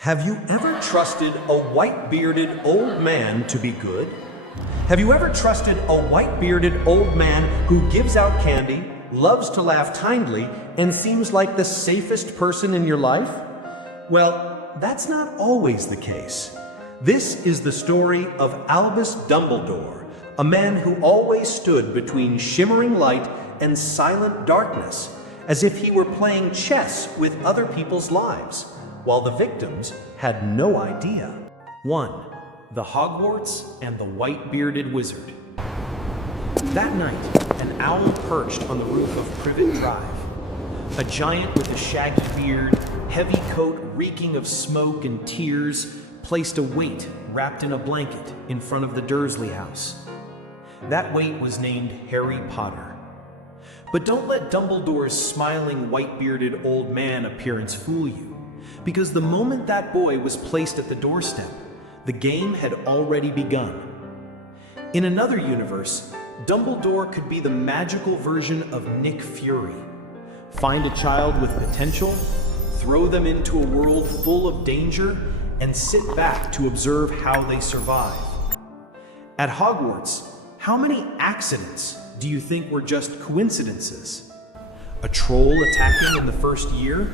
Have you ever trusted a white-bearded old man to be good? Have you ever trusted a white-bearded old man who gives out candy, loves to laugh kindly, and seems like the safest person in your life? Well, that's not always the case. This is the story of Albus Dumbledore, a man who always stood between shimmering light and silent darkness, as if he were playing chess with other people's lives, while the victims had no idea. 1. The Hogwarts and the White-Bearded Wizard. That night, an owl perched on the roof of Privet Drive. A giant with a shaggy beard, heavy coat reeking of smoke and tears, placed a weight wrapped in a blanket in front of the Dursley house. That weight was named Harry Potter. But don't let Dumbledore's smiling white-bearded old man appearance fool you, because the moment that boy was placed at the doorstep, the game had already begun. In another universe, Dumbledore could be the magical version of Nick Fury. Find a child with potential, throw them into a world full of danger, and sit back to observe how they survive. At Hogwarts, how many accidents do you think were just coincidences? A troll attacking in the first year?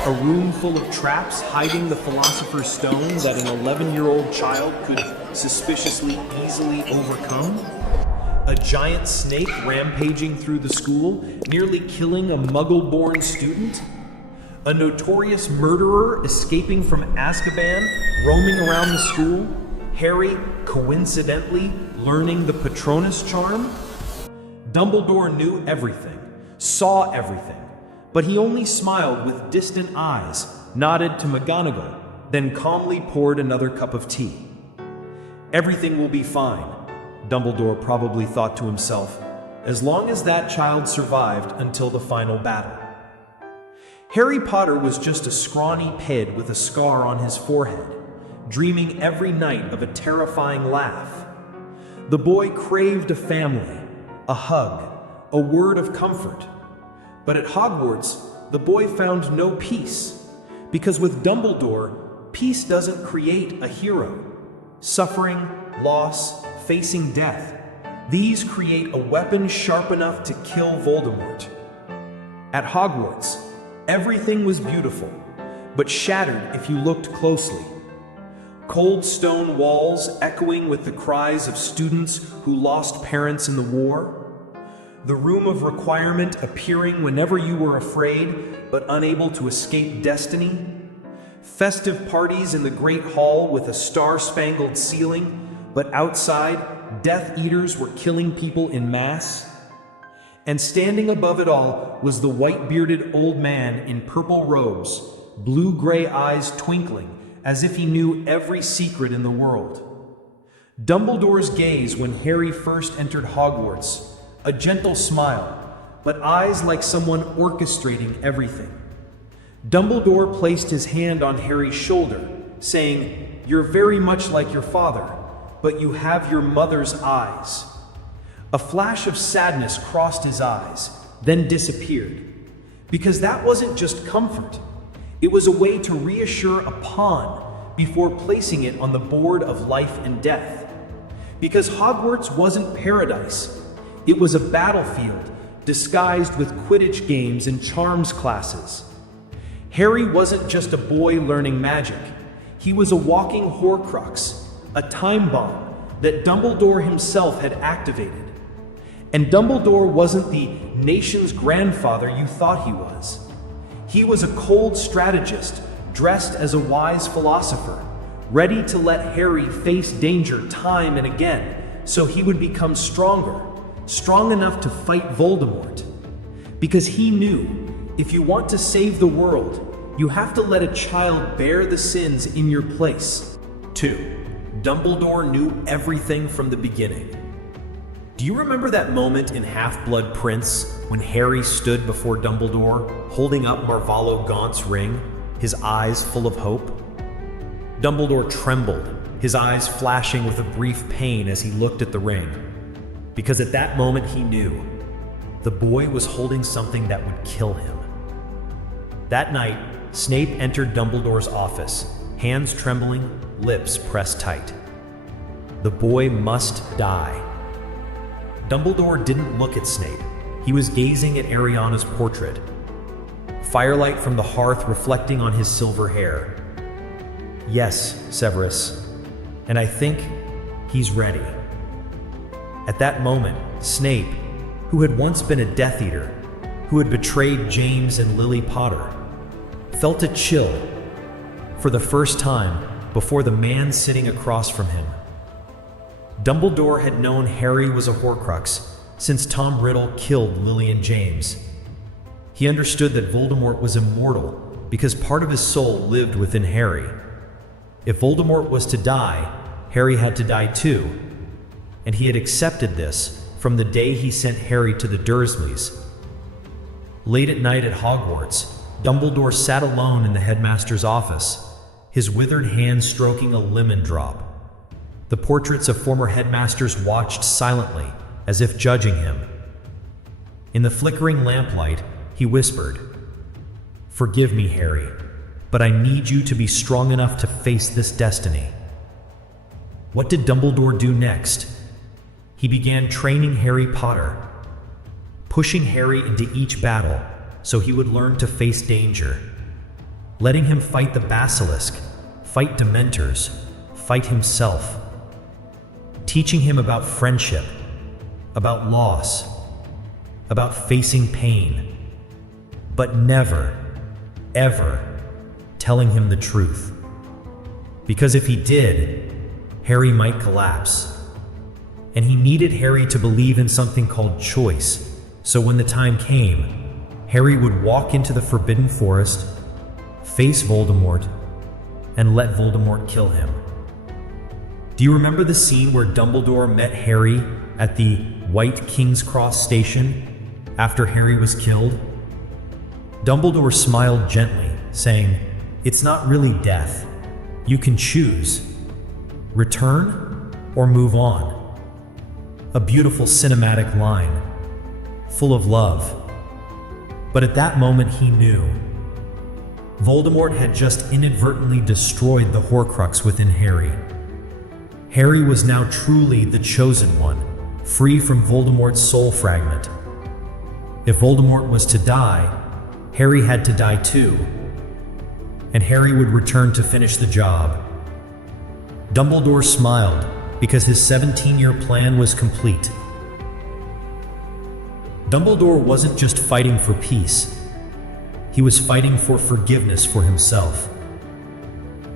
A room full of traps hiding the Philosopher's Stone that an 11-year-old child could suspiciously easily overcome? A giant snake rampaging through the school, nearly killing a Muggle-born student? A notorious murderer escaping from Azkaban, roaming around the school? Harry coincidentally learning the Patronus charm? Dumbledore knew everything, saw everything, but he only smiled with distant eyes, nodded to McGonagall, then calmly poured another cup of tea. Everything will be fine, Dumbledore probably thought to himself, as long as that child survived until the final battle. Harry Potter was just a scrawny ped with a scar on his forehead, dreaming every night of a terrifying laugh. The boy craved a family, a hug, a word of comfort. But at Hogwarts, the boy found no peace, because with Dumbledore, peace doesn't create a hero. Suffering, loss, facing death, these create a weapon sharp enough to kill Voldemort. At Hogwarts, everything was beautiful, but shattered if you looked closely. Cold stone walls echoing with the cries of students who lost parents in the war. The room of requirement appearing whenever you were afraid but unable to escape destiny. Festive parties in the Great Hall with a star-spangled ceiling, but outside, Death Eaters were killing people in mass. And standing above it all was the white-bearded old man in purple robes, blue-gray eyes twinkling, as if he knew every secret in the world. Dumbledore's gaze when Harry first entered Hogwarts, a gentle smile, but eyes like someone orchestrating everything. Dumbledore placed his hand on Harry's shoulder, saying, "You're very much like your father, but you have your mother's eyes." A flash of sadness crossed his eyes, then disappeared, because that wasn't just comfort. It was a way to reassure a pawn before placing it on the board of life and death. Because Hogwarts wasn't paradise. It was a battlefield disguised with Quidditch games and charms classes. Harry wasn't just a boy learning magic. He was a walking horcrux, a time bomb that Dumbledore himself had activated. And Dumbledore wasn't the nation's grandfather you thought he was. He was a cold strategist dressed as a wise philosopher, ready to let Harry face danger time and again so he would become stronger, strong enough to fight Voldemort. Because he knew, if you want to save the world, you have to let a child bear the sins in your place. 2. Dumbledore knew everything from the beginning. Do you remember that moment in Half-Blood Prince when Harry stood before Dumbledore, holding up Marvolo Gaunt's ring, his eyes full of hope? Dumbledore trembled, his eyes flashing with a brief pain as he looked at the ring. Because at that moment he knew, the boy was holding something that would kill him. That night, Snape entered Dumbledore's office, hands trembling, lips pressed tight. The boy must die. Dumbledore didn't look at Snape. He was gazing at Ariana's portrait, firelight from the hearth reflecting on his silver hair. Yes, Severus, and I think he's ready. At that moment, Snape, who had once been a Death Eater, who had betrayed James and Lily Potter, felt a chill for the first time before the man sitting across from him. Dumbledore had known Harry was a horcrux since Tom Riddle killed Lily and James. He understood that Voldemort was immortal because part of his soul lived within Harry. If Voldemort was to die, Harry had to die too, and he had accepted this from the day he sent Harry to the Dursleys. Late at night at Hogwarts, Dumbledore sat alone in the headmaster's office, his withered hand stroking a lemon drop. The portraits of former headmasters watched silently, as if judging him. In the flickering lamplight, he whispered, "Forgive me, Harry, but I need you to be strong enough to face this destiny." What did Dumbledore do next? He began training Harry Potter, pushing Harry into each battle so he would learn to face danger, letting him fight the basilisk, fight dementors, fight himself, teaching him about friendship, about loss, about facing pain, but never, ever telling him the truth. Because if he did, Harry might collapse. And he needed Harry to believe in something called choice, so when the time came, Harry would walk into the Forbidden Forest, face Voldemort, and let Voldemort kill him. Do you remember the scene where Dumbledore met Harry at the White King's Cross station after Harry was killed? Dumbledore smiled gently, saying, "It's not really death. You can choose. Return or move on." A beautiful cinematic line, full of love. But at that moment he knew. Voldemort had just inadvertently destroyed the horcrux within Harry. Harry was now truly the chosen one, free from Voldemort's soul fragment. If Voldemort was to die, Harry had to die too, and Harry would return to finish the job. Dumbledore smiled because his 17-year plan was complete. Dumbledore wasn't just fighting for peace. He was fighting for forgiveness for himself.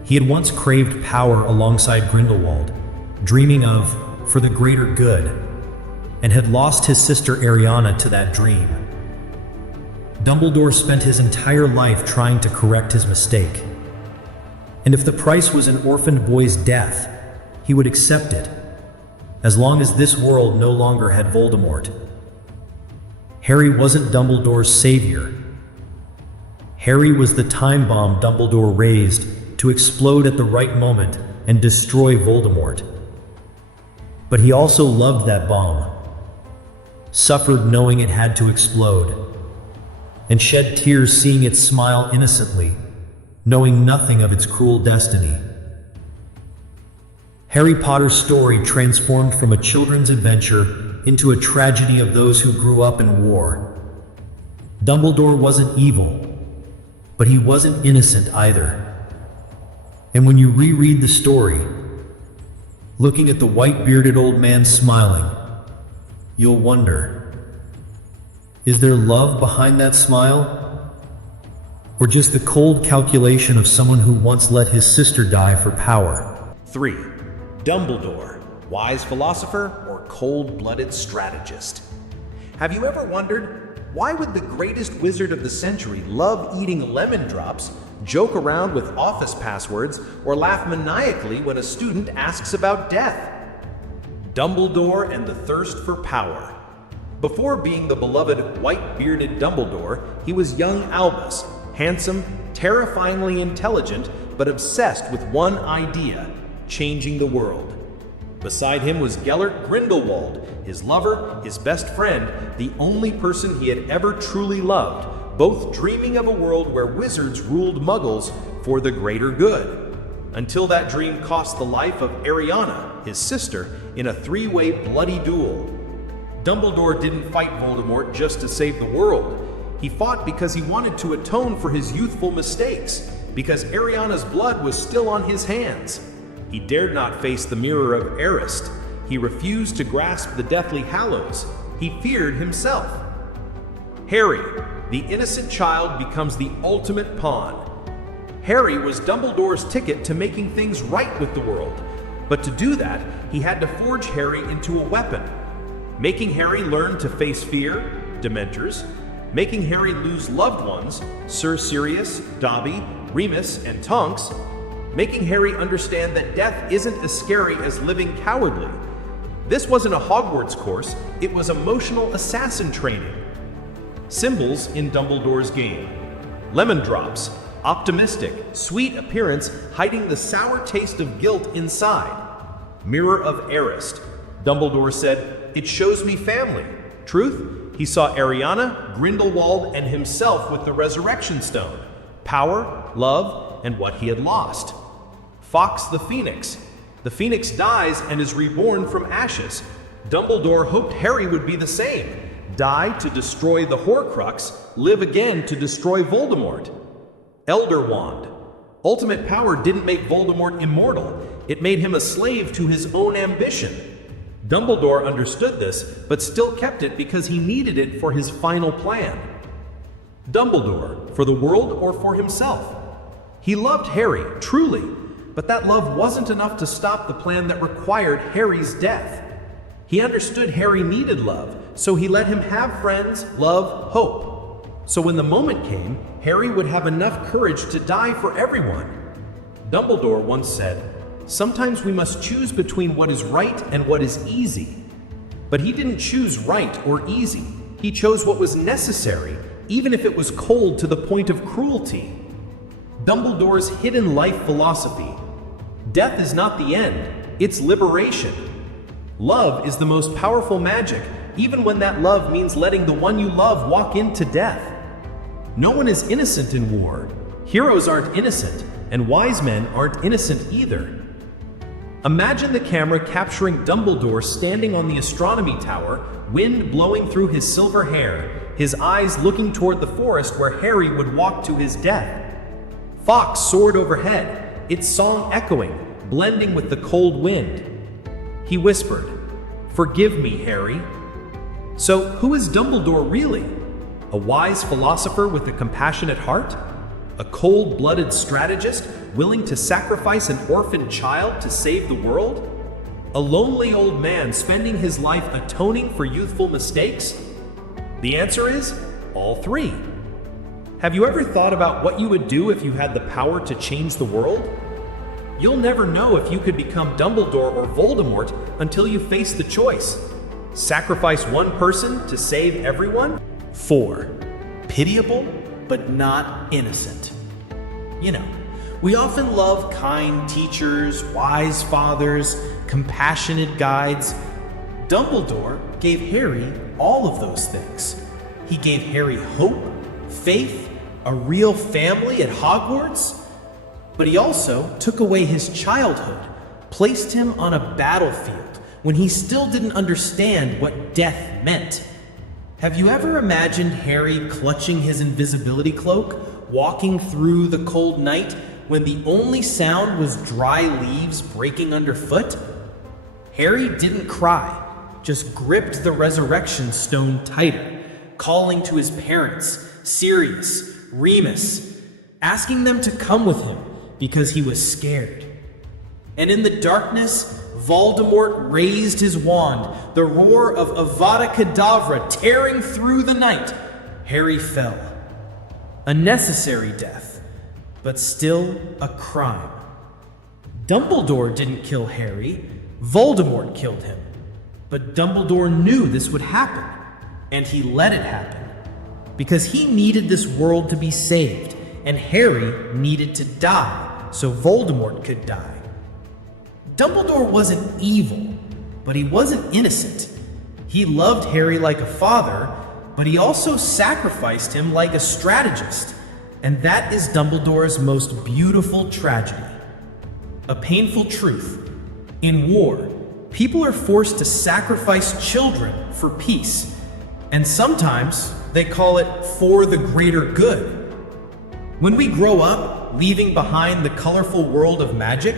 He had once craved power alongside Grindelwald, dreaming of for the greater good, and had lost his sister Ariana to that dream. Dumbledore spent his entire life trying to correct his mistake. And if the price was an orphaned boy's death, he would accept it, as long as this world no longer had Voldemort. Harry wasn't Dumbledore's savior. Harry was the time bomb Dumbledore raised to explode at the right moment and destroy Voldemort. But he also loved that bomb, suffered knowing it had to explode, and shed tears seeing it smile innocently, knowing nothing of its cruel destiny. Harry Potter's story transformed from a children's adventure into a tragedy of those who grew up in war. Dumbledore wasn't evil, but he wasn't innocent either. And when you reread the story, looking at the white-bearded old man smiling, you'll wonder, is there love behind that smile? Or just the cold calculation of someone who once let his sister die for power? 3. Dumbledore, wise philosopher or cold-blooded strategist? Have you ever wondered, why would the greatest wizard of the century love eating lemon drops, joke around with office passwords, or laugh maniacally when a student asks about death? Dumbledore and the thirst for power. Before being the beloved white-bearded Dumbledore, he was young Albus, handsome, terrifyingly intelligent, but obsessed with one idea: changing the world. Beside him was Gellert Grindelwald, his lover, his best friend, the only person he had ever truly loved, both dreaming of a world where wizards ruled muggles for the greater good. until that dream cost the life of Ariana, his sister, in a three-way bloody duel. Dumbledore didn't fight Voldemort just to save the world. He fought because he wanted to atone for his youthful mistakes, because Ariana's blood was still on his hands. He dared not face the mirror of Arist. He refused to grasp the Deathly Hallows. He feared himself. Harry, the innocent child, becomes the ultimate pawn. Harry was Dumbledore's ticket to making things right with the world. But to do that, he had to forge Harry into a weapon, making Harry learn to face fear, Dementors, making Harry lose loved ones, Sir Sirius, Dobby, Remus, and Tonks, making Harry understand that death isn't as scary as living cowardly. This wasn't a Hogwarts course, it was emotional assassin training. Symbols in Dumbledore's game. Lemon drops, optimistic, sweet appearance hiding the sour taste of guilt inside. Mirror of Arist. Dumbledore said, "It shows me family." Truth? He saw Ariana, Grindelwald, and himself with the Resurrection Stone. Power, love, and what he had lost. Fox the Phoenix. The Phoenix dies and is reborn from ashes. Dumbledore hoped Harry would be the same. Die to destroy the horcrux, live again to destroy Voldemort. Elder Wand. Ultimate power didn't make Voldemort immortal. It made him a slave to his own ambition. Dumbledore understood this, but still kept it because he needed it for his final plan. Dumbledore, for the world or for himself? He loved Harry, truly, but that love wasn't enough to stop the plan that required Harry's death. He understood Harry needed love, so he let him have friends, love, hope. So when the moment came, Harry would have enough courage to die for everyone. Dumbledore once said, "Sometimes we must choose between what is right and what is easy." But he didn't choose right or easy. He chose what was necessary, even if it was cold to the point of cruelty. Dumbledore's hidden life philosophy. Death is not the end, it's liberation. Love is the most powerful magic, even when that love means letting the one you love walk into death. No one is innocent in war. Heroes aren't innocent, and wise men aren't innocent either. Imagine the camera capturing Dumbledore standing on the astronomy tower, wind blowing through his silver hair, his eyes looking toward the forest where Harry would walk to his death. Fox soared overhead, its song echoing, blending with the cold wind. He whispered, "Forgive me, Harry." So, who is Dumbledore really? A wise philosopher with a compassionate heart? A cold-blooded strategist willing to sacrifice an orphaned child to save the world? A lonely old man spending his life atoning for youthful mistakes? The answer is all three. Have you ever thought about what you would do if you had the power to change the world? You'll never know if you could become Dumbledore or Voldemort until you face the choice. Sacrifice one person to save everyone? 4. Pitiable, but not innocent. You know, we often love kind teachers, wise fathers, compassionate guides. Dumbledore gave Harry all of those things. He gave Harry hope, faith, a real family at Hogwarts. But he also took away his childhood, placed him on a battlefield when he still didn't understand what death meant. Have you ever imagined Harry clutching his invisibility cloak, walking through the cold night when the only sound was dry leaves breaking underfoot? Harry didn't cry, just gripped the resurrection stone tighter, calling to his parents, Sirius, Remus, asking them to come with him because he was scared. And in the darkness, Voldemort raised his wand, the roar of Avada Kedavra tearing through the night. Harry fell. A necessary death, but still a crime. Dumbledore didn't kill Harry, Voldemort killed him. But Dumbledore knew this would happen, and he let it happen. Because he needed this world to be saved, and Harry needed to die so Voldemort could die. Dumbledore wasn't evil, but he wasn't innocent. He loved Harry like a father, but he also sacrificed him like a strategist. And that is Dumbledore's most beautiful tragedy. a painful truth. In war, people are forced to sacrifice children for peace, and sometimes they call it for the greater good. When we grow up, leaving behind the colorful world of magic,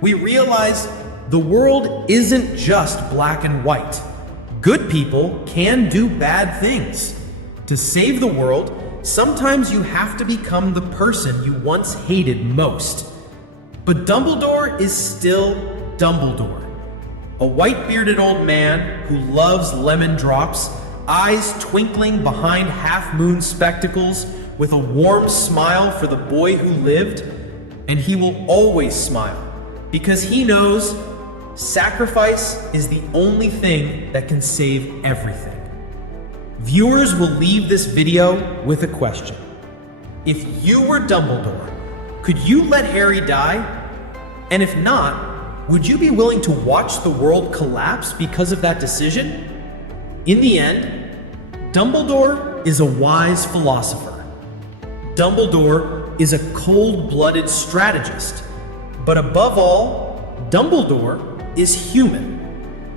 we realize the world isn't just black and white. Good people can do bad things. To save the world, sometimes you have to become the person you once hated most. But Dumbledore is still Dumbledore. A white-bearded old man who loves lemon drops, eyes twinkling behind half-moon spectacles, with a warm smile for the boy who lived, and he will always smile, because he knows sacrifice is the only thing that can save everything. Viewers will leave this video with a question. If you were Dumbledore, could you let Harry die? And if not, would you be willing to watch the world collapse because of that decision? In the end, Dumbledore is a wise philosopher. Dumbledore is a cold-blooded strategist. But above all, Dumbledore is human.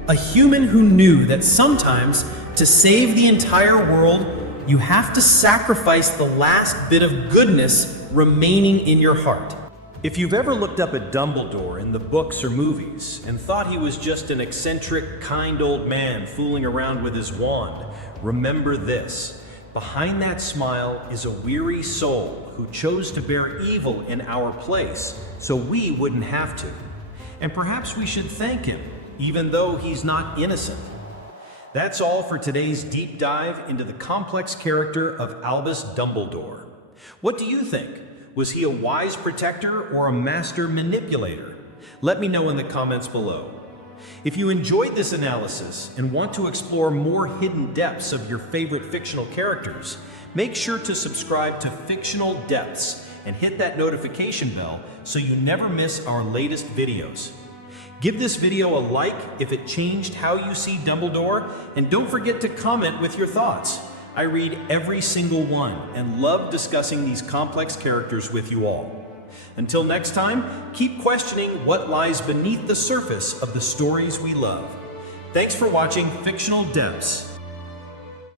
A human who knew that sometimes, to save the entire world, you have to sacrifice the last bit of goodness remaining in your heart. If you've ever looked up at Dumbledore in the books or movies and thought he was just an eccentric, kind old man fooling around with his wand, remember this. Behind that smile is a weary soul who chose to bear evil in our place so we wouldn't have to. And perhaps we should thank him, even though he's not innocent. That's all for today's deep dive into the complex character of Albus Dumbledore. What do you think? Was he a wise protector or a master manipulator? Let me know in the comments below. If you enjoyed this analysis and want to explore more hidden depths of your favorite fictional characters, make sure to subscribe to Fictional Depths and hit that notification bell so you never miss our latest videos. Give this video a like if it changed how you see Dumbledore, and don't forget to comment with your thoughts. I read every single one and love discussing these complex characters with you all. Until next time, keep questioning what lies beneath the surface of the stories we love. Thanks for watching Fictional Depths.